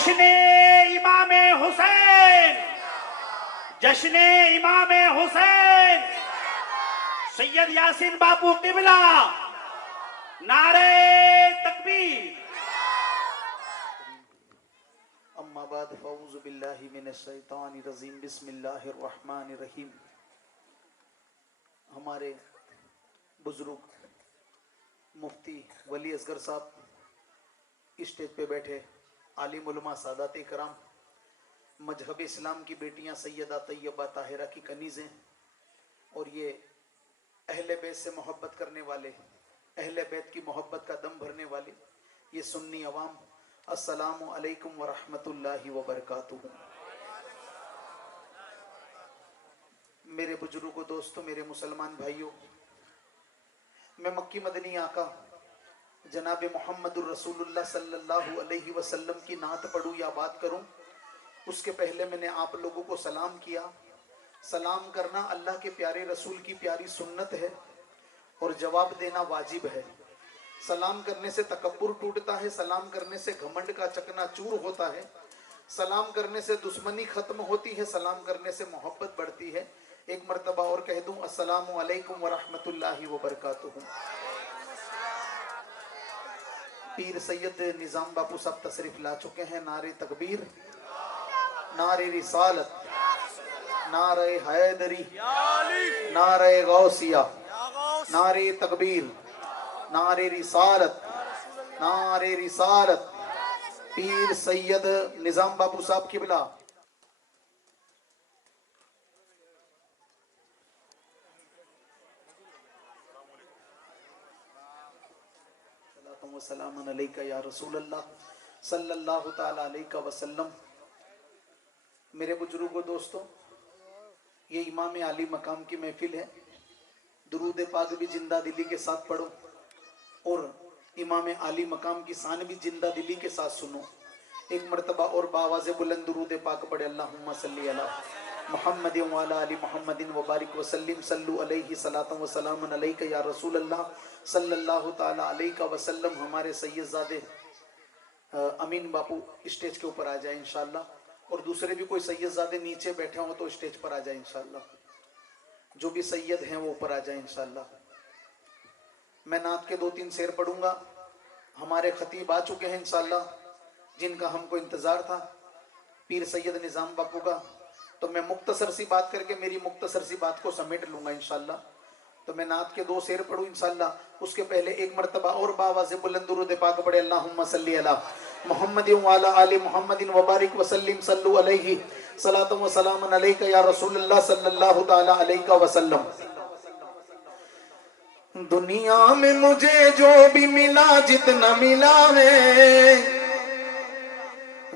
جشن امام حسین، جشن امام حسین، سید یاسین باپو قبلہ، نعرہ تکبیر۔ اما بعد فاعوذ باللہ من الشیطان الرجیم، بسم اللہ الرحمن الرحیم۔ ہمارے بزرگ مفتی ولی اصغر صاحب اسٹیج پہ بیٹھے، عالم علماء، سادات کرام، مذہب اسلام کی بیٹیاں، سیدہ طیبہ طاہرہ کی کنیزیں، اور یہ اہل بیت سے محبت کرنے والے، اہل بیت کی محبت کا دم بھرنے والے یہ سنی عوام، السلام علیکم ورحمۃ اللہ وبرکاتہ۔ میرے بزرگوں، دوستوں، میرے مسلمان بھائیوں، میں مکی مدنی آقا جناب محمد الرسول اللہ صلی اللہ علیہ وسلم کی نعت پڑھوں یا بات کروں، اس کے پہلے میں نے آپ لوگوں کو سلام کیا۔ سلام کرنا اللہ کے پیارے رسول کی پیاری سنت ہے اور جواب دینا واجب ہے۔ سلام کرنے سے تکبر ٹوٹتا ہے، سلام کرنے سے گھمنڈ کا چکنا چور ہوتا ہے، سلام کرنے سے دشمنی ختم ہوتی ہے، سلام کرنے سے محبت بڑھتی ہے۔ ایک مرتبہ اور کہہ دوں، السلام علیکم ورحمۃ اللہ وبرکاتہ۔ پیر سید نظام باپو صاحب تشریف لا چکے ہیں۔ نعرہ تکبیر، نعرہ رسالت، نعرہ حیدری، نعرہ غوثیہ، نعرہ تکبیر، نعرہ رسالت، نعرہ رسالت۔ پیر سید نظام باپو صاحب قبلہ۔ سلام علیکہ یا رسول اللہ صلی اللہ تعالی علیہ وسلم۔ میرے بزرگوں، دوستوں، یہ امام عالی مقام کی محفل ہے۔ درود پاک بھی زندہ دلی کے ساتھ پڑھو اور امام عالی مقام کی شان بھی زندہ دلی کے ساتھ سنو۔ ایک مرتبہ اور بآواز بلند درود پاک پڑھے، اللہم صلی علی محمد وعلی آل محمد وبارک وسلم، صلو علیہ صلاۃ و سلام علیکہ یا رسول اللہ صلی اللہ تعالی علیہ وسلم۔ ہمارے سید زادے امین باپو اسٹیج کے اوپر آ جائیں انشاءاللہ، اور دوسرے بھی کوئی سید زادے نیچے بیٹھے ہوں تو اسٹیج پر آ جائیں انشاءاللہ، جو بھی سید ہیں وہ اوپر آ جائیں انشاءاللہ۔ میں نعت کے 2-3 شعر پڑھوں گا۔ ہمارے خطیب آ چکے ہیں انشاءاللہ، جن کا ہم کو انتظار تھا، پیر سید نظام باپو کا۔ تو میں مختصر سی بات کر کے میری مختصر سی بات کو سمیٹ لوں گا انشاءاللہ۔ تو میں نعت کے 2 شعر پڑھوں انشاءاللہ، اس کے پہلے ایک مرتبہ اور بآواز بلند درود پاک پڑھے، اللہم صلی علی محمد وعلی آل محمد وبارک وسلم، صلو علیہ صلاۃ و سلام علیکہ یا رسول اللہ صلی اللہ تعالی علیہ وسلم۔ دنیا میں مجھے جو بھی ملا، جتنا ملا ہے،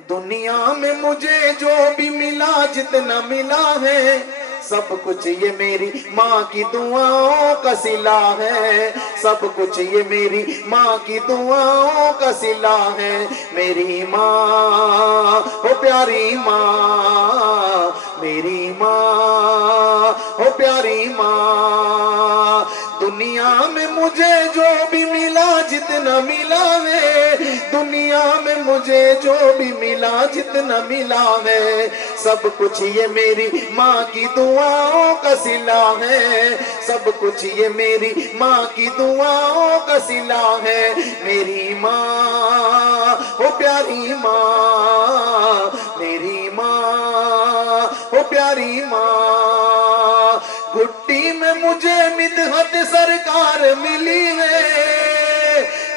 دنیا میں مجھے جو بھی ملا، جتنا ملا ہے، سب کچھ یہ میری ماں کی دعاؤں کا صلہ ہے، سب کچھ یہ میری ماں کی دعاؤں کا صلہ ہے۔ میری ماں ہو پیاری ماں، میری ماں ہو پیاری ماں۔ دنیا میں مجھے جو بھی ملا، جتنا ملا ہے، دنیا میں مجھے جو بھی ملا، جتنا ملا ہے، سب کچھ یہ میری ماں کی دعاؤں کا صلہ ہے، سب کچھ یہ میری ماں کی دعاؤں کا صلہ ہے۔ میری ماں ہو پیاری ماں، میری ماں ہو پیاری ماں۔ گھٹی میں مجھے مدحت سرکار ملی ہے،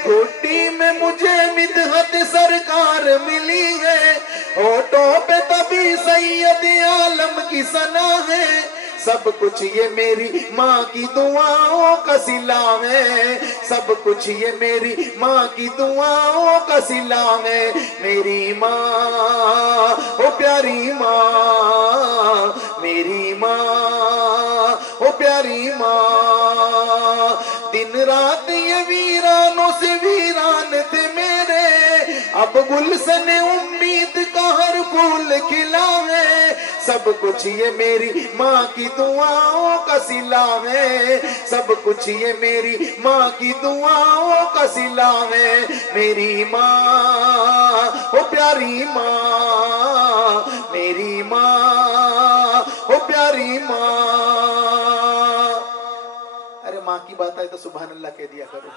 گھٹی میں مجھے مدحت سرکار ملی ہے، ہونٹوں پہ تبھی سید عالم کی ثنا ہے، سب کچھ یہ میری ماں کی دعاؤں کا صلہ ہے، سب کچھ یہ میری ماں کی دعاؤں کا صلہ ہے۔ میری ماں ہو پیاری ماں، میری ماں ہو پیاری ماں۔ دن رات یہ ویرانوں سے ویران تھے میرے، اب گلشن امید کا ہر پھول کھلا ہے سب کچھ یہ میری ماں کی دعاؤں کا صلہ ہے سب کچھ یہ میری ماں کی دعاؤں کا صلہ ہے میری ماں او پیاری ماں میری ماں او پیاری ماں ارے ماں کی بات آئے تو سبحان اللہ کہہ دیا کرو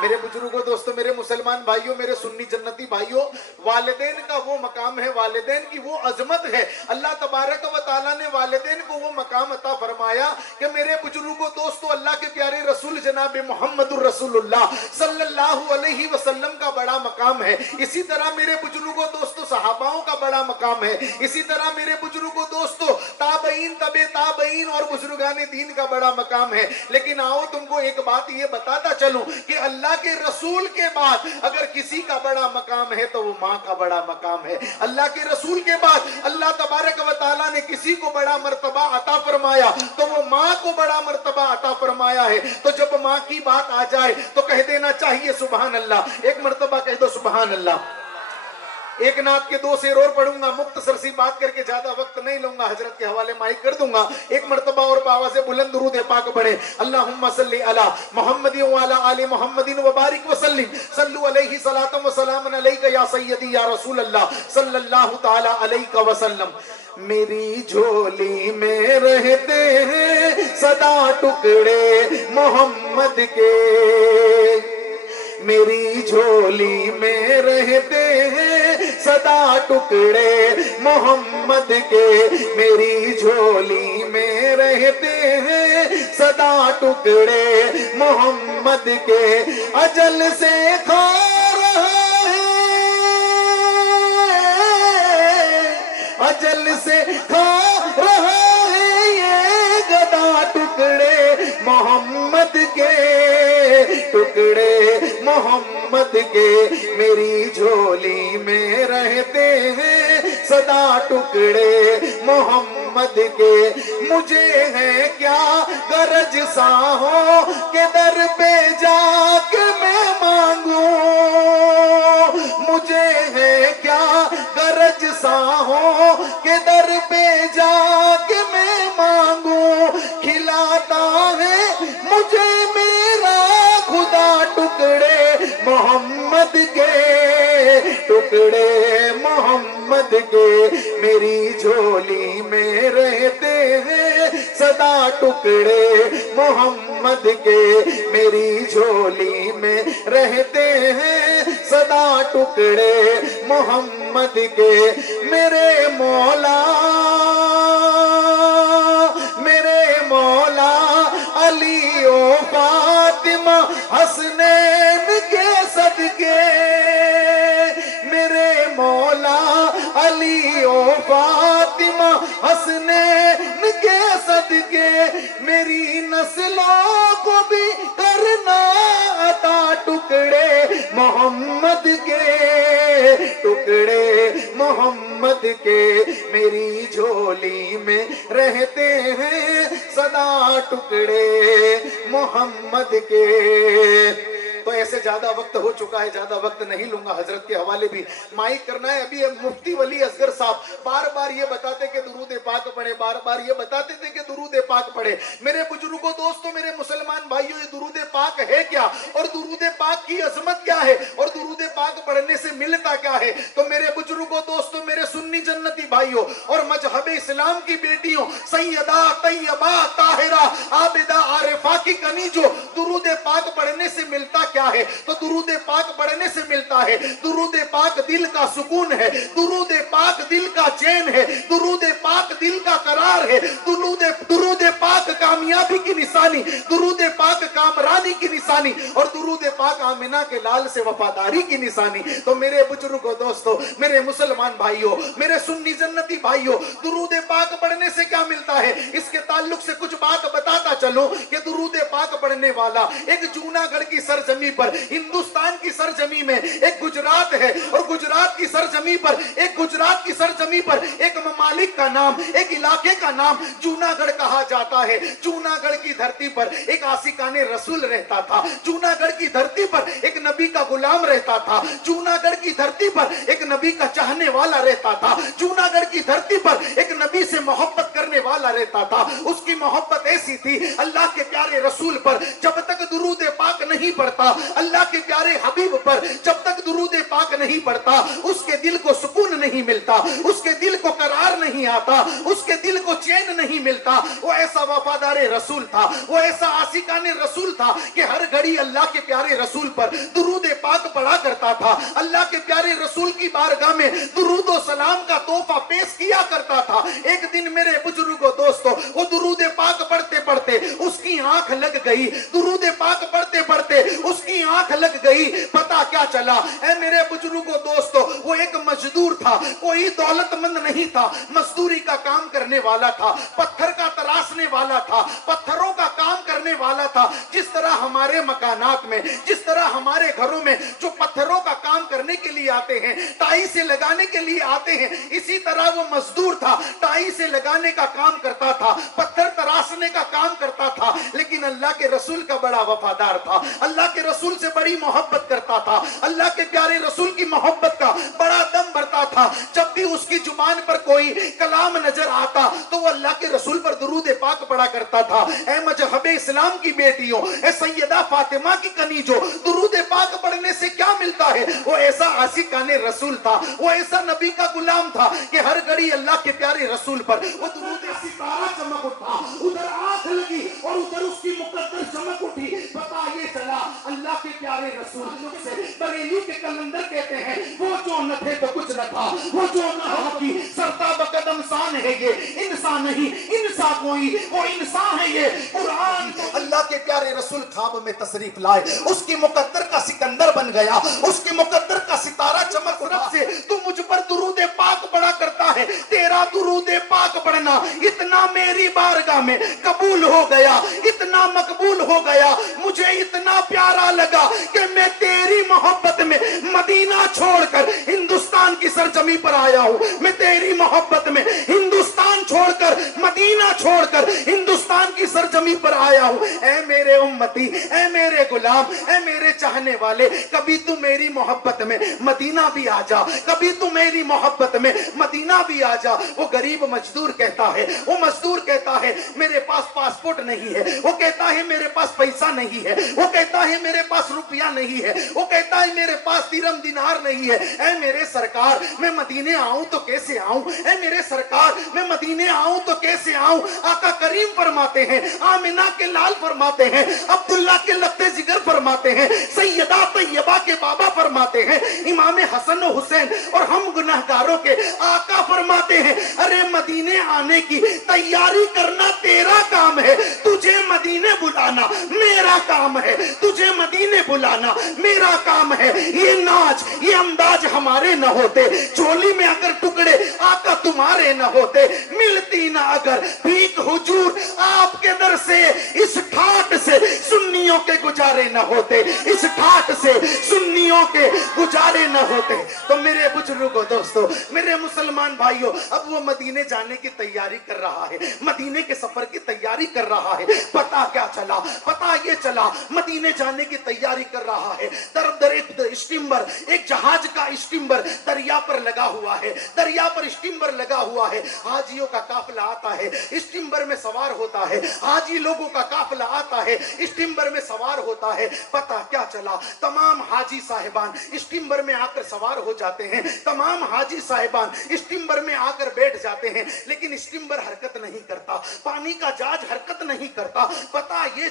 میرے بزرگوں دوستوں میرے مسلمان بھائیوں میرے سنی جنتی بھائیوں والدین کا وہ مقام ہے والدین کی وہ عظمت ہے اللہ تبارک و تعالیٰ نے والدین کو وہ مقام عطا فرمایا کہ میرے بزرگوں دوستوں اللہ کے پیارے رسول جناب محمد الرسول اللہ صلی اللہ علیہ وسلم کا بڑا مقام ہے اسی طرح میرے بزرگوں دوستوں صحاباؤں کا بڑا مقام ہے اسی طرح میرے بزرگوں دوستوں تابعین تبع تابعین اور بزرگان دین کا بڑا مقام ہے لیکن آؤ تم کو ایک بات یہ بتاتا چلوں کہ اللہ کے رسول کے بعد اگر کسی کا بڑا مقام ہے تو وہ ماں کا بڑا مقام ہے اللہ کے رسول کے بعد اللہ تبارک و تعالیٰ نے کسی کو بڑا مرتبہ عطا فرمایا تو وہ ماں کو بڑا مرتبہ عطا فرمایا ہے تو جب ماں کی بات آ جائے تو کہہ دینا چاہیے سبحان اللہ ایک مرتبہ کہہ دو سبحان اللہ ایک نعت کے 2 شعر اور پڑھوں گا مختصر سی بات کر کے زیادہ وقت نہیں لوں گا حضرت کے حوالے مائک کر دوں گا ایک مرتبہ اور بآواز بلند درود پاک پڑھیں اللہم صلی علی محمد وعلی آل محمد وبارک وسلم صلو علیہ صلاۃ و سلام علیک یا سیدی یا رسول اللہ صلی اللہ تعالی علیہ وسلم میری جھولی میں رہتے ہیں صدا ٹکڑے محمد کے میری جھولی میں رہتے ہیں صدا ٹکڑے محمد کے میری جھولی میں رہتے ہیں صدا ٹکڑے محمد کے اجل سے کھا رہا ہے اجل سے کھا رہا ہے یہ گدا ٹکڑے محمد کے ٹکڑے محمد کے میری جھولی میں رہتے ہیں صدا ٹکڑے محمد کے مجھے ہے کیا غرض ساہوں کے در پہ جا کے میں مانگوں مجھے ہے کیا غرض ساہوں کے در پہ جا کے میں مانگوں کھلاتا ہے مجھے میرا خدا ٹکڑے محمد کے ٹکڑے محمد کے میری جھولی میں رہتے ہیں صدا ٹکڑے محمد کے میری جھولی میں رہتے ہیں صدا ٹکڑے محمد کے میرے مولا علی و فاطمہ حسنین کے صدقے میرے مولا علی و فاطمہ حسنین کے صدقے میری نسلوں کو بھی کرنا عطا ٹکڑے محمد کے ٹکڑے محمد کے میری جھولی میں رہتے ہیں صدا ٹکڑے محمد کے تو ایسے زیادہ وقت ہو چکا ہے زیادہ وقت نہیں لوں گا حضرت کے حوالے بھی مائک کرنا ہے ابھی مفتی ولی اصغر صاحب بار بار یہ بتاتے کہ درود پاک پڑھے بار بار یہ بتاتے تھے کہ درود پاک پڑھے میرے بزرگوں دوستوں میرے مسلمان بھائیوں یہ درود پاک ہے کیا اور درود پاک کی عظمت کیا ہے اور درود پاک پڑھنے سے ملتا کیا ہے تو میرے بزرگوں دوستوں میرے سنی جنتی بھائیوں اور مذہب اسلام کی بیٹیوں سیدہ طیبہ طاہرہ عابدہ عارفہ کی کنیجوں درود پاک پڑھنے سے ملتا کیا ہے تو درود پاک پڑھنے سے ملتا ہے درود پاک دل کا سکون ہے درود پاک دل کا چین ہے درود پاک دل کا قرار ہے درود پاک کامیابی کی نشانی درود پاک کامرانی کی نشانی اور درود پاک آمنہ کے لال سے وفاداری کی نشانی تو میرے بزرگوں دوستوں میرے مسلمان بھائیوں میرے سنی جنتی بھائیوں درود پاک پڑھنے سے کیا ملتا ہے اس کے تعلق سے کچھ بات بتاتا چلوں کہ درود پاک پڑھنے والا ایک ایک जूनागढ़ की सरजमी पर, हिंदुस्तान की सरजमी में एक गुजरात है, और गुजरात की सरजमी पर, एक गुजरात की सरजमी पर एक ममालिक का नाम, एक इलाके का नाम जूनागढ़ कहा जाता है। जूनागढ़ की धरती पर एक आशिकाने रसूल रहता था। जूनागढ़ की धरती पर एक नबी का गुलाम रहता था। जूनागढ़ की धरती पर एक नबी का चाहने वाला रहता था। जूनागढ़ की धरती पर एक नबी से मोहब्बत करने वाला रहता था। उसकी मोहब्बत ऐसी थी, अल्लाह के प्यारे रसूल पर जब तक दुरूद पाक नहीं पढ़ता, अल्लाह के प्यारे हबीब पर जब तक दुरूद पाक नहीं पढ़ता, उसके दिल को सुकून नहीं मिलता, उसके दिल को करार नहीं आता, उसके दिल को चैन नहीं मिलता। वो ऐसा वफादार रसूल था, वो ऐसा आशिकाने रसूल था कि हर घड़ी अल्लाह के प्यारे रसूल पर दुरूद पाक पढ़ा करता था। अल्लाह के प्यारे रसूल की बारगाह में दुरूद और सलाम का तोहफा पेश किया करता था। एक दिन मेरे बुजुर्गों दोस्तों, वो दुरूद पाक पढ़ते पढ़ते उसकी आंख लग गई। दुरूद पाक पढ़ते पढ़ते उसकी आंख लग गई। पता क्या चला, ऐ मेरे बुजुर्गों दोस्तों, वो एक मजदूर था, कोई दौलतमंद नहीं था, मजदूरी का काम करने वाला था, पत्थर का तराशने वाला था, पत्थरों का काम करने वाला था। जिस तरह हमारे मकानात में, जिस तरह हमारे घरों में जो पत्थरों का काम करने के लिए आते हैं, टाई से लगाने के लिए आते हैं, इसी तरह वो मजदूर था, टाई से लगाने का काम करता था, पत्थर तराशने का काम करता था। लेकिन अल्लाह के रसूल का बड़ा वफादार था, अल्लाह के रसूल से बड़ी मोहब्बत करता था, अल्लाह के प्यारे रसूल की मोहब्बत का बड़ा दम भरता था। जब भी उसकी जुबान पर कोई कलाम नजर आता तो वो अल्लाह के रसूल पर दुरूद पाक पढ़ा करता था। ऐ मजहब इस्लाम की बेटियों, ऐ सैयदा फातिमा की कनीजों, दुरूद पाक पढ़ने से क्या मिलता है? वो ऐसा आशिकाने रसूल था, वो ऐसा नबी का गुलाम था कि हर घड़ी अल्लाह के प्यारे रसूल पर वो दुरूद सितारा चमक उठा, उधर आंख लगी और उधर उसकी मुकद्दर चमक उठी। पता ये चला, अल्लाह के प्यारे रसूल से बरेली के कलंदर कहते हैं, वो जो न थे तो कुछ न था, वो जो न हो की सरता बकदम शान है ये, इंसान नहीं इंसान कोई, वो इंसान है ये कुरान। अल्लाह के प्यारे रसूल ख्वाब में तशरीफ लाए, उसकी मुकद्दर का सिकंदर बन गया, उसकी मुकद्दर का सितारा चमक उठा। से तू मुझ पर दुरूद पाक पढ़ा करता है, तेरा दुरूद पाक पढ़ना इतना मेरी बारगाह में कबूल हो गया, इतना मकबूल हो गया, मुझे इतना प्यारा लगा कि मैं तेरी मोहब्बत में मदीना छोड़कर हिंदुस्तान की सरजमी पर आया हूं। मैं तेरी मोहब्बत में हिंदुस्तान छोड़कर, मदीना छोड़कर हिंदुस्तान की सरजमी पर आया हूं। ऐ मेरे उम्मती, ऐ मेरे गुलाम, ऐ मेरे चाहने वाले, कभी तू मेरी मोहब्बत में मदीना भी आ जा, कभी तू मेरी मोहब्बत में मदीना भी आ जा। वो गरीब मजदूर कहता है, वो मजदूर कहता है मेरे पास पासपोर्ट नहीं है, वो कहता है मेरे पास पैसा नहीं है, वो कहता है मेरे पास रुपया नहीं है, वो कहता है मेरे पास दिरहम दिनार नहीं है। ऐ मेरे सरकार, मैं मदीने आऊं तो कैसे आऊं? ऐ मेरे सरकार, मैं मदीने आऊं तो कैसे आऊं? आका करीम फरमाते हैं, आमिना के लाल फरमाते हैं, अब्दुल्ला के लत्ते जिगर फरमाते हैं, सैयदा तैयबा के बाबा फरमाते हैं, इमाम हसन हुसैन और हम गुनाहगारों के आका फरमाते हैं, अरे मदीने आने की तैयारी करना तेरा काम है, तुझे मदीने बुलाना मेरा काम है, तुझे मदीने बुलाना मेरा काम है। ये नाच, ये अंदाज हमारे न होते, चोली में अगर टुकड़े आका तुम्हारे न होते, मिलती ना अगर भीख हुजूर आपके दर से, इस ठाट से सुन्नियों के गुजारे न होते, इस ठाट से सुन्नियों के गुजारे न होते। तो मेरे बुजुर्गों दोस्तों, मेरे मुसलमान भाइयों, अब वो मदीने जाने की तैयारी कर रहा है, मदीने के सफर की तैयारी कर रहा है। पता क्या चला, पता ये चला, मदीने जाने की तैयारी कर रहा है। दर एक स्टीमर, एक जहाज का स्टीमर दरिया पर लगा हुआ है, दरिया पर स्टीमर लगा हुआ है, हाजियों का काफिला आता है, स्टीमर में सवार होता है, हाजी लोगों का काफिला आता है, स्टीमर में सवार होता है। पता क्या चला, तमाम हाजी साहिबान स्टीमर में आकर सवार हो जाते हैं, तमाम हाजी साहिबान स्टीमर में आकर बैठ जाते हैं, लेकिन स्टीमर हरकत नहीं करता, पानी का जहाज हरकत नहीं करता। पता ये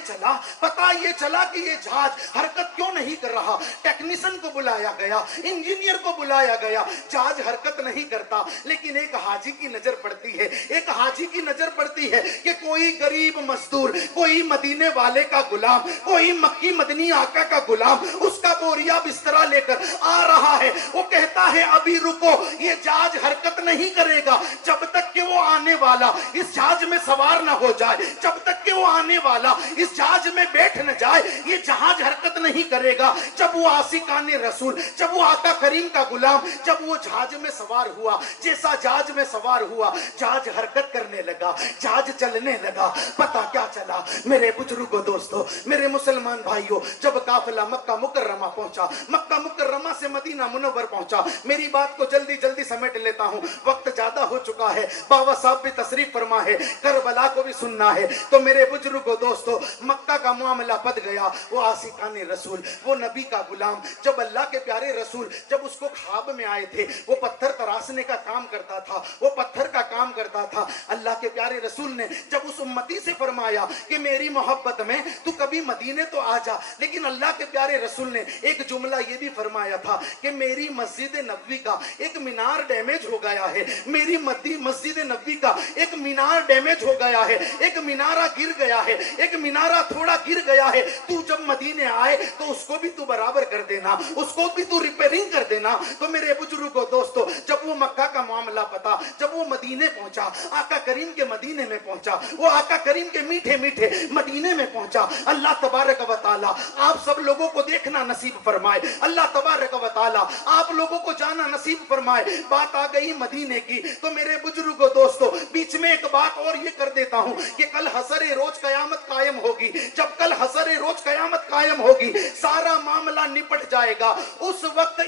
चला कि ये जहाज हरकत क्यों नहीं कर रहा। टेक्नीशियन को बुलाया गया, इंजीनियर को बुलाया गया, जहाज हरकत नहीं करता। लेकिन एक हाजी की नजर पड़ती है, एक हाजी की नजर पड़ती है कि कोई गरीब मजदूर, कोई मदीने वाले का गुलाम, कोई मक्की मदनी आका का गुलाम उसका बोरिया बिस्तरा लेकर आ रहा है। वो कहता है अभी रुको, ये जहाज हरकत नहीं करेगा जब तक कि वो आने वाला इस जहाज में सवार ना हो जाए, जब तक कि कि वो आने वाला इस जहाज में बैठ न जाए, ये जहाज हरकत नहीं करेगा। जब वो आशिकाने रसूल, जब वो आका करीम का गुलाम, जब वो जहाज में सवार हुआ, जैसा जहाज में सवार हुआ, जहाज हरकत करने लगा, जहाज चलने लगा। पता क्या चला मेरे बुजुर्गों, दोस्तों, मेरे मुसलमान भाइयों, जब काफिला मक्का मुकर्रमा पहुंचा, मक्का मुकर्रमा से मदीना मुनव्वर पहुंचा। मेरी बात को जल्दी जल्दी समेट लेता हूं, वक्त ज्यादा हो चुका है। बाबा साहब भी तशरीफ फरमा है, करबला को भी सुनना है। तो मेरे बुजुर्गों, दोस्तों, मक्का का मामला बद गया। वो आशिकाने रसूल, वो नबी का गुलाम, जब अल्लाह के प्यारे रसूल जब उसको ख्वाब में आए थे, वो पत्थर तराशने का काम करता था, वो पत्थर का काम करता था। अल्लाह के प्यारे रसूल ने जब उस उम्मती से फरमाया कि मेरी मोहब्बत में तू कभी मदीने तो आ जा, लेकिन अल्लाह के प्यारे रसूल ने एक जुमला ये भी फरमाया था कि मेरी मस्जिद नबवी का एक मीनार डैमेज हो गया है, मेरी मस्जिद नबवी का एक मीनार डैमेज हो गया है, एक मीनारा गिर गया है, एक मीनारा थोड़ा गिर गया है। तू जब मदीने आए तो उसको भी तू बराबर कर देना, उसको भी तू रिपेयरिंग कर देना। तो मेरे बुजुर्गों, दोस्तों, जब वो मक्का का मामला पता, जब वो मदीने पहुंचा, आका करीम के मदीने में पहुंचा, वो आका करीम के मीठे मीठे मदीने में पहुंचा। अल्लाह तबारक व तआला आप सब लोगों को देखना नसीब फरमाए, अल्लाह तबारक व तआला आप लोगों को जाना नसीब फरमाए। बात आ गई मदीने की, तो मेरे बुजुर्गों, दोस्तों, बीच में एक बात और ये कर देता हूं कि कल हसरे रोज कयामत कायम होगी। जब कल हसरे रोज कयामत कायम होगी, सारा मामला निपट जाएगा। उस वक्त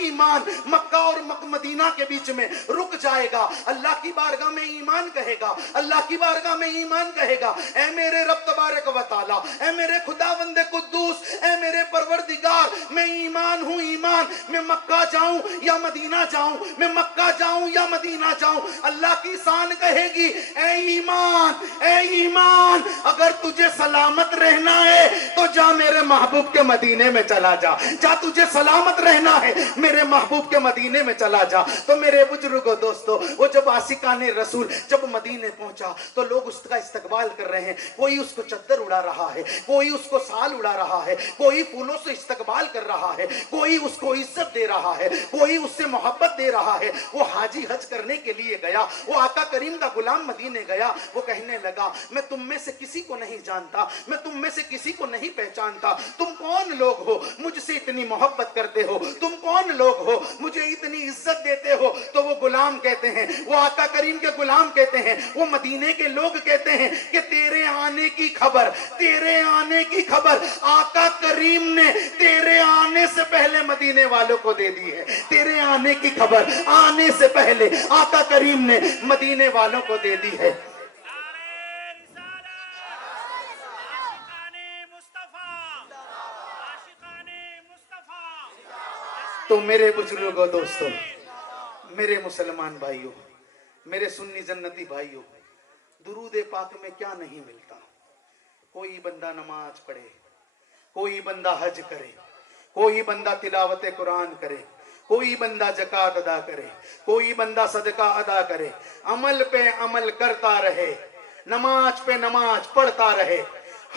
ईमान मक्का और मदीना के बीच में रुक जाएगा। अल्लाह की बारगाह में ईमान कहेगा, अल्लाह की बारगाह में ईमान कहेगा, ऐ मेरे रब तबारक व तआला, ऐ मेरे खुदावंद कुद्दूस, ऐ मेरे परवरदिगार, मैं ईमान हूं, ईमान, मैं मक्का जाऊं या मदीना जाऊं, मैं मक्का जाऊं या मदीना जाऊं। अल्लाह की शान कहेगी, ऐ ईमान, अगर तुझे सलामत रहना है तो जा मेरे महबूब के मदीने में चला जा, जा तुझे सलामत रहना है मेरे महबूब के मदीने में चला जा। तो मेरे बुजुर्गों, दोस्तों, वो जब आशिकाने रसूल जब मदीने पहुंचा तो लोग उसका इस्तकबाल कर रहे हैं। कोई उसको चद्दर उड़ा रहा है, कोई उसको साल उड़ा रहा है, कोई फूलों से इस्तकबाल कर रहा है, कोई उसको इज्जत दे रहा है, कोई उससे मोहब्बत दे रहा है। वो हाजी हज करने के लिए गया, वो आका करीम का गुलाम मदीने गया। वो कहने लगा, मैं तुम में से किसी को नहीं जानता, मैं तुम में से किसी को नहीं पहचानता। तुम कौन लोग हो, मुझसे इतनी मोहब्बत करते हो? तुम कौन लोग हो, मुझे इतनी इज्जत देते हो? तो वो गुलाम कहते हैं, वो आका करीम के गुलाम कहते हैं, वो मदीने के लोग कहते हैं कि तेरे आने की खबर, तेरे आने की खबर आका करीम ने तेरे आने से पहले मदीने वालों को दे दी है। तेरे आने की खबर आने से पहले आका करीम ने मदीने वालों को दे दी है। तो मेरे बुजुर्गों, दोस्तों, मेरे मुसलमान भाइयों, मेरे सुन्नी जन्नती भाइयों, दुरूद पाक में क्या नहीं मिलता। कोई बंदा नमाज पढ़े, कोई बंदा हज करे, कोई बंदा तिलावत कुरान करे, कोई बंदा ज़कात अदा करे, कोई बंदा सदका अदा करे, अमल पे अमल करता रहे, नमाज पे नमाज पढ़ता रहे,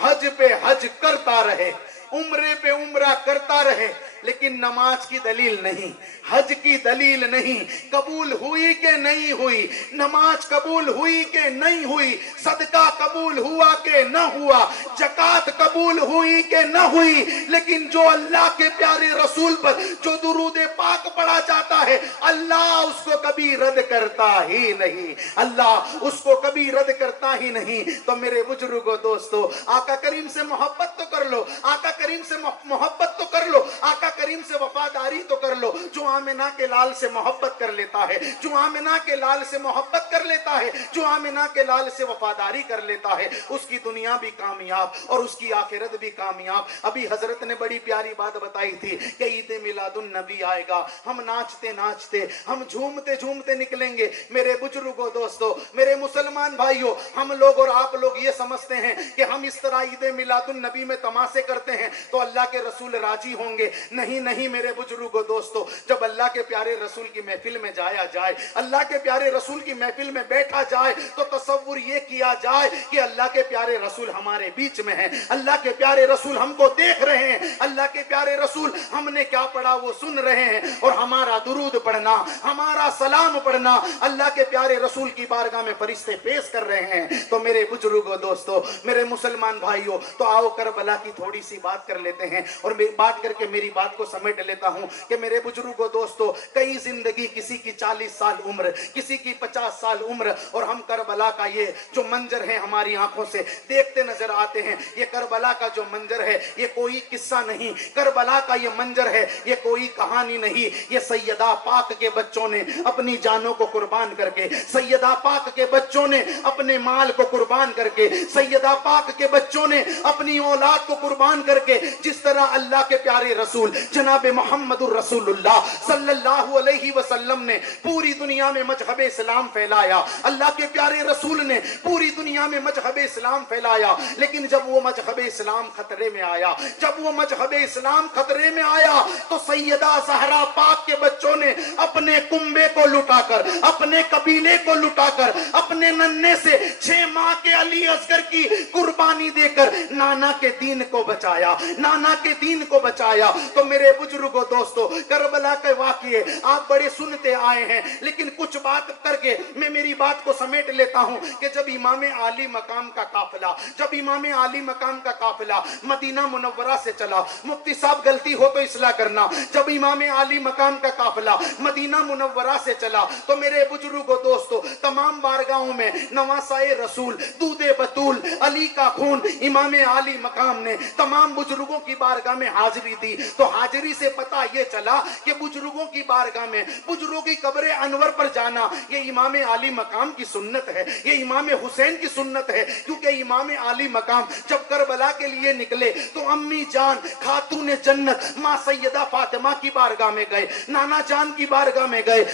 हज पे हज करता रहे, उम्रे पे उम्रा करता रहे, लेकिन नमाज की दलील नहीं, हज की दलील नहीं, कबूल हुई के नहीं हुई, नमाज कबूल हुई के नहीं हुई, सदका कबूल हुआ के न हुआ, ज़कात कबूल हुई के न हुई, लेकिन जो अल्लाह के प्यारे रसूल पर जो दुरूद पाक पढ़ा जाता है, अल्लाह उसको कभी रद्द करता ही नहीं, अल्लाह उसको कभी रद्द करता ही नहीं। तो मेरे बुजुर्गों, दोस्तों, आका करीम से मोहब्बत तो कर लो, आका करीम से मोहब्बत तो कर लो, आका करीम से वफादारी तो कर लो। जो आमिना के लाल से मोहब्बत कर लेता है, जो आमिना के लाल से मोहब्बत कर लेता है, जो आमिना के लाल से वफादारी कर लेता है, उसकी दुनिया भी कामयाब और उसकी आखिरत भी कामयाब। अभी हजरत ने बड़ी प्यारी बात बताई थी कि ईद मिलादुन नबी आएगा, हम नाचते नाचते, हम झूमते झूमते निकलेंगे। मेरे बुजुर्गों, दोस्तों, मेरे मुसलमान भाइयों, हम लोग और आप लोग ये समझते हैं कि हम इस तरह ईद मिलादुन नबी में तमाशे करते हैं तो अल्लाह के रसूल राजी होंगे। नहीं नहीं मेरे बुजुर्गों दोस्तों, जब अल्लाह के प्यारे रसूल की महफिल में जाया जाए, अल्लाह के प्यारे रसूल की महफिल में बैठा जाए, तो तसव्वुर ये किया जाए कि अल्लाह के प्यारे रसूल हमारे बीच में हैं, अल्लाह के प्यारे रसूल हमको देख रहे हैं, अल्लाह के प्यारे रसूल हमने क्या पढ़ा वो सुन रहे हैं, और हमारा दुरूद पढ़ना, हमारा सलाम पढ़ना अल्लाह के प्यारे रसूल की बारगाह में फरिश्ते पेश कर रहे हैं। तो मेरे बुजुर्गों दोस्तों, मेरे मुसलमान भाइयों, तो आओ करबला की थोड़ी सी बात कर लेते हैं, और बात करके मेरी बात को समेट लेता हूं कि मेरे बुजुर्गों दोस्तों, कई जिंदगी, किसी की 40 साल उम्र, किसी की 50 साल उम्र, और हम करबला का ये जो मंजर है हमारी आंखों से देखते नजर आते हैं। ये करबला का जो मंजर है ये कोई किस्सा नहीं, करबला का ये मंजर है ये कोई कहानी नहीं, ये सैयदा पाक के बच्चों ने अपनी जानों को कुर्बान करके, सैयदा पाक के बच्चों ने अपने माल को कुर्बान करके, सैयदा पाक के बच्चों ने अपनी औलाद को कुर्बान करके, जिस तरह अल्लाह के प्यारे रसूल जनाब मोहम्मदुर रसूलुल्लाह सल्लल्लाहु अलैहि वसल्लम ने पूरी दुनिया में मजहब इस्लाम फैलाया, अल्लाह के प्यारे रसूल ने पूरी दुनिया में मजहब इस्लाम फैलाया, लेकिन जब वो मजहब इस्लाम खतरे में आया, जब वो मजहब इस्लाम खतरे में आया, तो सैयदा ज़हरा पाक के बच्चों ने अपने कुंबे को लुटाकर, अपने कबीले को लुटाकर, अपने नन्हे से 6 माह के अली असगर की कुर्बानी देकर नाना के दीन को बचाया, नाना के दीन को बचाया। तो मेरे बुजुर्गों दोस्तों, करबला के वाक़ये आप बड़े सुनते आए हैं, लेकिन कुछ बात करके मैं मेरी बात को समेट लेता हूं कि जब इमाम आली मकाम का काफिला, जब इमाम आली मकाम का काफिला मदीना मुनव्वरा से चला, मुफ्ती साहब गलती हो तो इस्लाह करना, जब इमाम आली मकाम का काफिला मदीना मुनव्वरा से चला, तो मेरे बुजुर्गों दोस्तों, तमाम बारगाहों में नवासाए रसूल, दूधे बतूल, अली का खून, इमाम आली मकाम ने तमाम बुजुर्गों की बारगाह में हाजिरी दी। तो हाजिरी से पता ये चला कि बुजुर्गों की बारगाह में, बुजुर्गों की कब्र अनवर पर जाना ये इमाम आली मकाम की सुन्नत है, ये इमाम हुसैन की सुन्नत है, क्योंकि इमाम आली मकाम जब करबला के लिए निकले तो अम्मी जान खातून जन्नत मां सैयदा फातिमा की बारगाह में गए, नाना जान की बारगाह में गए,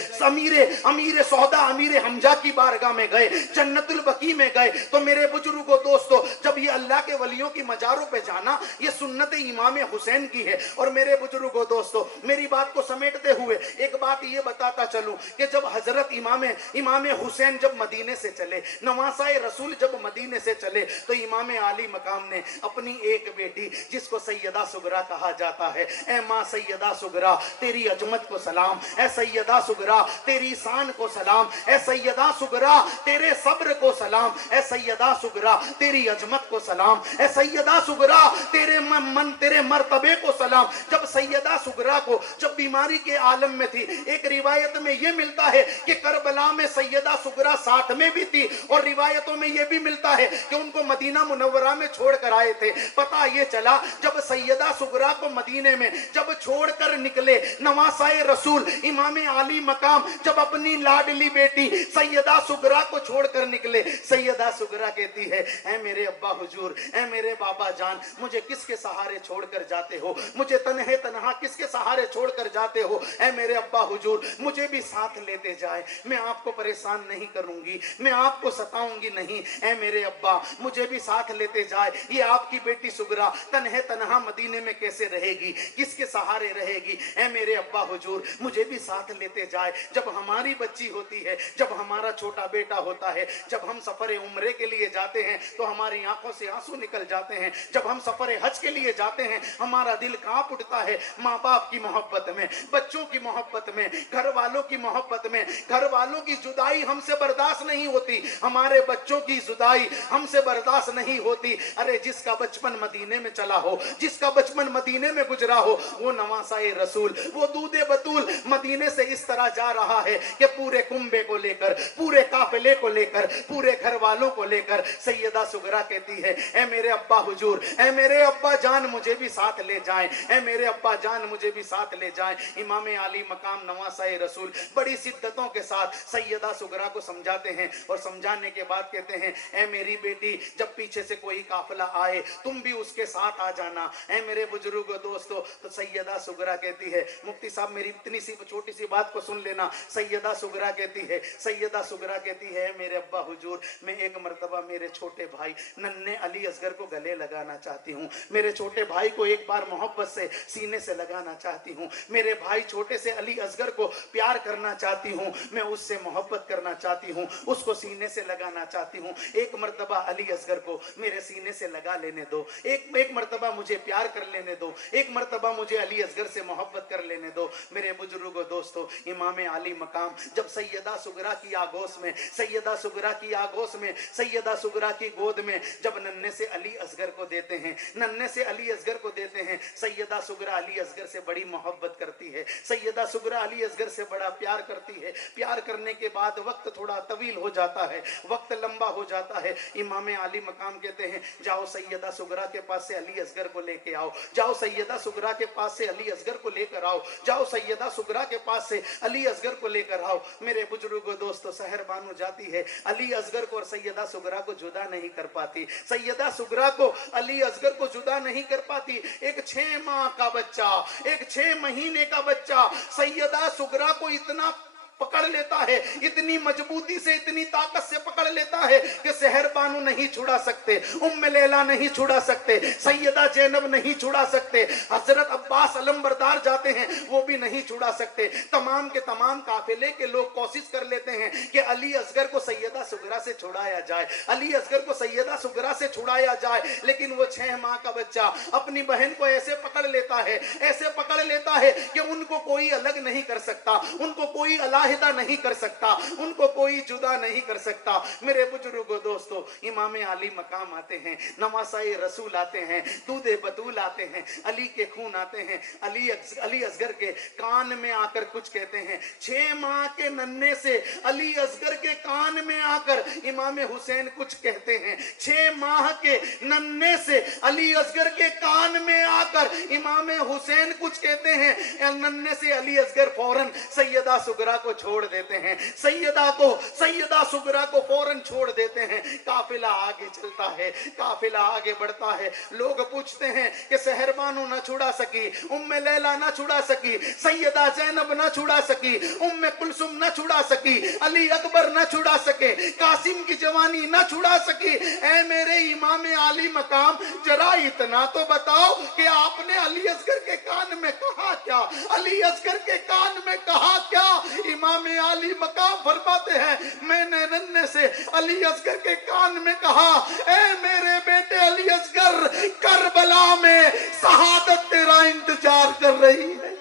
अमीर सौदा अमीर हमजा की बारगाह में गए, जन्नतुल बकी में गए। तो मेरे बुजुर्गों दोस्तों, जब ये अल्लाह के वलियों की मजारों पे जाना ये सुन्नत इमाम हुसैन की है। और मेरे बुजुर्गों दोस्तों, मेरी बात को समेटते हुए एक बात ये बताता चलूं कि जब हजरत इमाम हुसैन जब मदीने से चले, नवासाए रसूल जब मदीने से चले, तो इमाम आली मकाम ने अपनी एक बेटी जिसको सैयदा सुगरा कहा जाता है, ए माँ सैयदा सुगरा तेरी अजमत को सलाम, ए सैयदा सुगरा तेरी शान को सलाम, ए सैयदा सुगरा तेरे सब्र को सलाम, ए सैयदा सुगरा तेरी अजमत को सलाम, ए सैयदा सुगरा तेरे मर्तबे को सलाम। जब सैयदा सुगरा को जब बीमारी के आलम में थी, एक रिवायत में यह मिलता है कि करबला में सैयदा सुगरा साथ में भी थी, और रिवायतों में यह भी मिलता है कि उनको मदीना मुनव्वरा में छोड़ कर आए थे। पता यह चला जब सैयदा सुगरा को मदीने में जब छोड़कर निकले नवासाए रसूल इमाम आली मकाम, जब अपनी लाडली बेटी सैयदा सुगरा को छोड़कर निकले, सैयदा सुगरा कहती है, ऐ मेरे अब्बा हुजूर, ऐ मेरे बाबा जान, मुझे किसके सहारे छोड़कर जाते हो, मुझे तन्हे तन्हा किसके सहारे छोड़कर जाते हो, ऐ मेरे अब्बा हुजूर मुझे भी साथ लेते जाए, मैं आपको परेशान नहीं करूंगी, मैं आपको सताऊंगी नहीं, ऐ मेरे अब्बा मुझे भी साथ लेते जाए, ये आपकी बेटी सुगरा तन्हे तन्हा मदीने में कैसे रहेगी, किसके सहारे रहेगी, ऐ मेरे अब्बा हुजूर मुझे भी साथ लेते जाए। जब हमारी बच्ची होती है, जब हमारा छोटा बेटा होता है, जब हम सफर उम्रे के लिए जाते हैं तो हमारी आंखों से आंसू निकल जाते हैं, जब हम सफर हज के लिए जाते हैं हमारा दिल कांप उठता है, माँ बाप की मोहब्बत में, बच्चों की मोहब्बत में, घर वालों की मोहब्बत में। घर वालों की जुदाई हमसे बर्दाश्त नहीं होती, हमारे बच्चों की जुदाई हमसे बर्दाश्त नहीं होती। अरे जिसका बचपन मदीने में चला हो, जिसका बचपन मदीने में गुजरा हो, वो नवासाए रसूल, वो दूधे बतूल मदीने से इस तरह जा रहा है कि पूरे कुंबे को लेकर, पूरे काफिले को लेकर, पूरे घर वालों को लेकर सैयदा सुगरा कहती है, ऐ मेरे अब्बा हुजूर, ऐ मेरे अब्बा जान मुझे भी साथ ले जाएं, ऐ मेरे अब्बा जान मुझे भी साथ ले जाएं। इमाम आली मकाम नवासाए रसूल बड़ी शिद्दतों के साथ सैयदा सुगरा को समझाते हैं, और समझाने के बाद कहते हैं, ऐ मेरी बेटी जब पीछे से कोई काफिला आए तुम भी उसके साथ आ जाना। ऐ मेरे बुजुर्गों दोस्तों, तो सैयदा सुगरा कहती है, मुफ्ती साहब मेरी इतनी सी छोटी सी बात को सुन लेना, सैयदा सुगरा कहती है, सैयदा सुगरा कहती है, मेरे अब्बा हुजूर मैं एक मर्तबा मेरे छोटे भाई नन्हे अली असगर को गले लगाना चाहती हूँ, मेरे छोटे भाई को एक बार मोहब्बत से सीने से लगाना चाहती हूँ। मेरे भाई छोटे से अली असगर को प्यार करना चाहती हूँ, मैं उससे मोहब्बत करना चाहती हूँ, उसको सीने से लगाना चाहती हूँ। एक मर्तबा अली असगर को मेरे सीने से लगा लेने दो, एक मर्तबा मुझे प्यार कर लेने दो, एक मर्तबा मुझे अली असगर से मोहब्बत कर लेने दो। मेरे बुजुर्गों दोस्तों, इमाम आली मकाम जब सैयदा सुगरा की आगोश में, सैयदा सुगरा की आगोश में, सैयदा सुगरा की गोद में जब नन्हे से अली असगर को देते हैं, नन्हे से अली असगर को देते हैं, सैयदा सुगरा अली असगर से बड़ी मोहब्बत करती है, सैयदा सुगरा अली असगर से बड़ा प्यार करती है। प्यार करने के बाद वक्त थोड़ा तवील हो जाता है, वक्त लंबा हो जाता है। इमाम आली मकाम कहते हैं, जाओ सैयदा सुगरा के पास से अली असगर को लेके आओ, जाओ सैयदा सुगरा के पास से अली असगर को लेकर आओ, जाओ सैयदा सुगरा के पास से अली असगर को लेकर आओ। मेरे बुजुर्गों दोस्तों, सहर बानो जाती है, अली असगर को और सैयदा सुगरा को जुदा नहीं कर पाती, सैयदा सुगरा को अली असगर को जुदा नहीं कर पाती। एक 6 माह का बच्चा, एक 6 महीने का बच्चा सैयदा सुगरा को इतना पकड़ लेता है, इतनी मजबूती से, इतनी ताकत से पकड़ लेता है कि सहर बानो नहीं छुड़ा सकते, उम्मे लैला नहीं छुड़ा सकते, सैयदा जैनब नहीं छुड़ा सकते, हजरत अब्बास अलमबरदार जाते हैं वो भी नहीं छुड़ा सकते। तमाम के तमाम काफिले के लोग कोशिश कर लेते हैं कि अली असगर को सैयदा सुगरा से छुड़ाया जाए, अली असगर को सैयदा सुगरा से छुड़ाया जाए, लेकिन वो 6 माह का बच्चा अपनी बहन को ऐसे पकड़ लेता है, ऐसे पकड़ लेता है कि उनको कोई अलग नहीं कर सकता, उनको कोई अलाहिदा नहीं कर सकता, उनको कोई जुदा नहीं कर सकता। मेरे बुजुर्गों दोस्तों, इमाम आली मकाम आते हैं, नवासाए रसूल आते हैं, दूधे बतूल आते हैं, अली के खून आते हैं, अली असगर के कान में आकर कुछ कहते हैं। 6 माह के नन्हे से अली असगर के कान में आकर इमाम हुसैन कुछ कहते हैं। 6 माह के नन्हे से अली असगर के कान में आकर इमाम हुसैन कुछ कहते हैं। नन्हे से अली असगर फौरन सैयदा सुगरा को छोड़ देते हैं, सैयदा सुगरा को फौरन छोड़ देते हैं। काफिला आगे चलता है, काफिला आगे बढ़ता है। लोग पूछते हैं कि सहर बानो न छुड़ा सकी, उम्मे लैला न छुड़ा सकी, सैयदा जैनब न छुड़ा सकी, उम्मे कुलसुम न छुड़ा सकी, अली अकबर न छुड़ा सके, कासिम की जवानी न छुड़ा सकी। ऐ मेरे इमाम आली मकाम, जरा इतना तो बताओ कि आपने अली असगर के कान में कहा क्या, अली असगर के कान में कहा क्या। इमाम आली मकाम फरमाते हैं, मैंने नन्हे से अली असगर के कान में कहा, ऐ मेरे बेटे अली असगर, करबला में शहादत तेरा इंतजार कर रही है।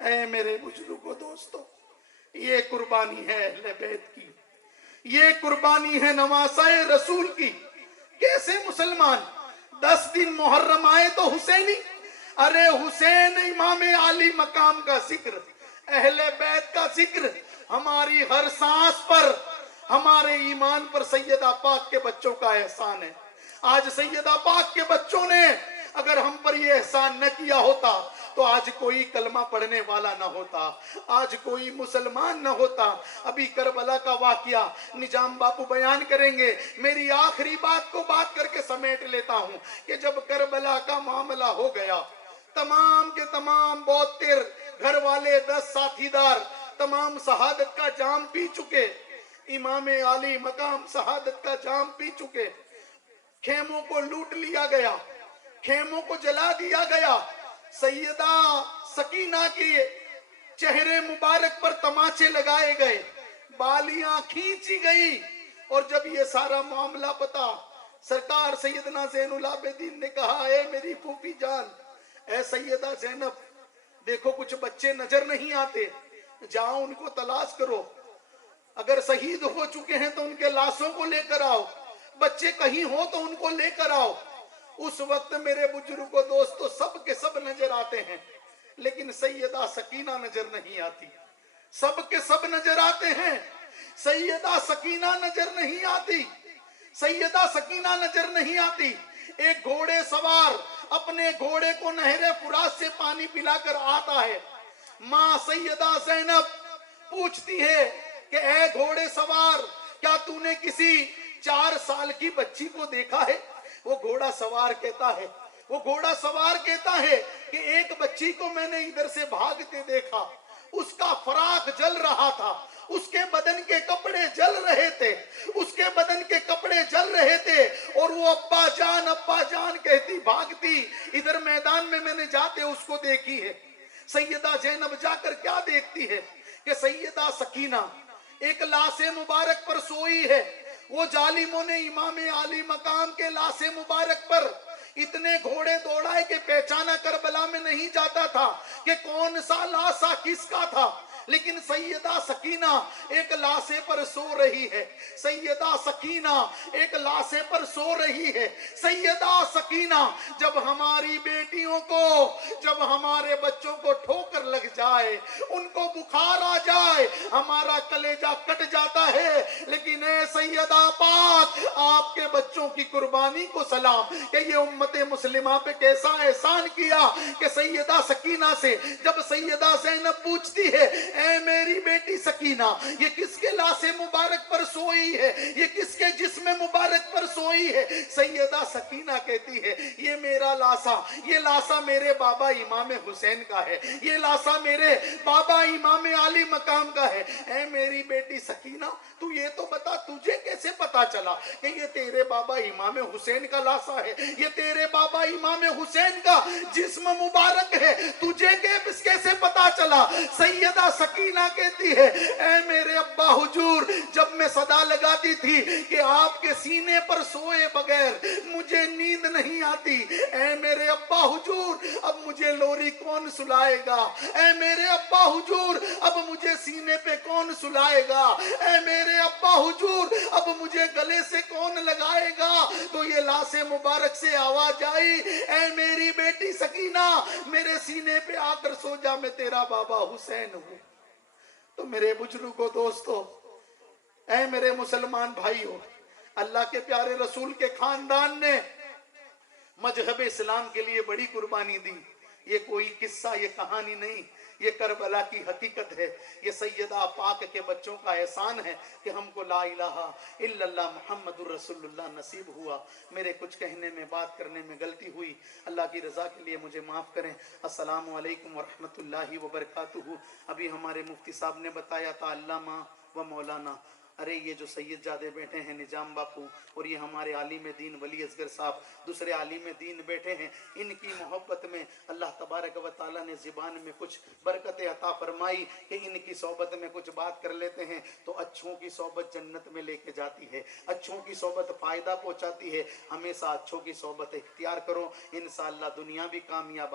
ऐ मेरे बुजुर्गों दोस्तों, ये कुर्बानी है अहले बैत की, ये कुर्बानी है नवासाए रसूल की। कैसे मुसलमान 10 दिन मुहर्रम आए तो हुसैनी, अरे हुसैन इमाम आली मकाम का जिक्र, अहले बैत का जिक्र हमारी हर सांस पर, हमारे ईमान पर सैयदा पाक के बच्चों का एहसान है। आज सैयदा पाक के बच्चों ने अगर हम पर ये एहसान न किया होता तो आज कोई कलमा पढ़ने वाला न होता, आज कोई मुसलमान न होता। अभी करबला का वाकया निजाम बापू बयान करेंगे। मेरी आखिरी बात को बात करके समेट लेता हूं कि जब करबला का मामला हो गया, तमाम के तमाम बौतेर घर वाले 10 साथीदार तमाम शहादत का जाम पी चुके, इमाम आली मकाम शहादत का जाम पी चुके। खेमों को लूट लिया गया, खेमों को जला दिया गया, सैयदा सकीना के चेहरे मुबारक पर तमाचे लगाए गए, बालियां खींची गई। और जब ये सारा मामला पता, सरकार सैयदना ज़ैनुल आबिदीन ने कहा, ए मेरी फूफी जान, ए सैयदा ज़ैनब, देखो कुछ बच्चे नजर नहीं आते, जाओ उनको तलाश करो, अगर शहीद हो चुके हैं तो उनके लाशों को लेकर आओ, बच्चे कहीं हो तो उनको लेकर आओ। उस वक्त मेरे बुजुर्गों दोस्तों सब के सब नजर आते हैं, लेकिन सैयदा सकीना नजर नहीं आती। सब के सब नजर आते हैं, सैयदा सकीना नजर नहीं आती, सैयदा सकीना नजर नहीं आती। एक घोड़े सवार अपने घोड़े को नहरे फुरात से पानी पिलाकर आता है। माँ सैयदा ज़ैनब पूछती है कि ए घोड़े सवार, क्या तूने किसी 4 साल की बच्ची को देखा है? वो घोड़ा सवार कहता है, वो घोड़ा सवार कहता है कि एक बच्ची को मैंने इधर से भागते देखा, उसका फराक जल रहा था, उसके बदन के कपड़े जल रहे थे, उसके बदन के कपड़े जल रहे थे, और वो अब्बा जान कहती भागती, इधर मैदान में मैंने जाते उसको देखी है। सैयदा ज़ैनब जाकर क्या देखती है कि सैयदा सकीना एक लाशे मुबारक पर सोई है। वो जालिमों ने इमाम आली मकाम के लाशे मुबारक पर इतने घोड़े दौड़ाए कि पहचाना करबला में नहीं जाता था कि कौन सा लाशा किसका था। लेकिन सैयदा सकीना एक लाशे पर सो रही है। सैयदा सकीना एक लाशे पर सो रही है। सैयदा सकीना, जब हमारी बेटियों को, जब हमारे बच्चों को ठोकर लग जाए, उनको बुखार आ जाए, हमारा कलेजा कट जाता है। लेकिन ए सैयदा पाक, आपके बच्चों की कुर्बानी को सलाम कि ये उम्मत मुस्लिमा पे कैसा एहसान किया कि सैयदा सकीना से जब सैयदा ज़ैनब पूछती है, ए मेरी बेटी सकीना, ये किसके लाशे मुबारक पर सोई है, ये किसके जिस्म मुबारक पर सोई है? सैयदा सकीना कहती है, ये मेरा लाशा, ये लाशा मेरे बाबा इमाम हुसैन का है, ये लाशा मेरे बाबा इमाम आली मकाम का है। ए मेरी बेटी सकीना, तू ये तो बता, तुझे कैसे पता चला कि ये तेरे बाबा इमाम हुसैन का लाशा है, ये तेरे बाबा इमाम हुसैन का जिस्म मुबारक है, तुझे कैसे पता चला? सैयदा सकीना कहती है, ए मेरे अब्बा हुजूर, जब मैं सदा लगाती थी कि आपके सीने पर सोए बगैर मुझे नींद नहीं आती, ए मेरे अब्बा हुजूर, अब मुझे लोरी कौन सुलाएगा? ए मेरे अब्बा हुजूर, अब मुझे सीने पे कौन सुलाएगा? ए मेरे अब्बा हुजूर, अब मुझे गले से कौन लगाएगा? तो ये लाशे मुबारक से आवाज आई, ए मेरी बेटी सकीना, मेरे सीने पे आकर सो जा, मैं तेरा बाबा हुसैन हूँ। तो मेरे बुजुर्गों, दोस्तों, ऐ मेरे मुसलमान भाइयों, अल्लाह के प्यारे रसूल के खानदान ने मजहब इस्लाम के लिए बड़ी कुर्बानी दी। ये कोई किस्सा, ये कहानी नहीं, ये करबला की हकीकत है। ये सैयदा पाक के बच्चों का एहसान है कि हमको ला इलाहा इल्लल्लाह मुहम्मदुर रसूलुल्लाह नसीब हुआ। मेरे कुछ कहने में, बात करने में गलती हुई, अल्लाह की रज़ा के लिए मुझे माफ़ करें। अस्सलामु अलैकुम वरहमतुल्लाहि वबरकातुहू। अभी हमारे मुफ्ती साहब ने बताया था अल्लामा व मौलाना, अरे ये जो सैयदजादे बैठे हैं निजाम बापू, और ये हमारे आलिम दीन वली असगर साहब, दूसरे आलिम दीन बैठे हैं, इनकी मोहब्बत में अल्लाह तबारक व तआला ने ज़बान में कुछ बरकतें अता फरमाई कि इनकी सोबत में कुछ बात कर लेते हैं तो अच्छों की सोबत जन्नत में लेके जाती है, अच्छों की सोबत फ़ायदा पहुँचाती है। हमेशा अच्छों की सोबत इख्तियार करो, इंशाअल्लाह दुनिया भी कामयाब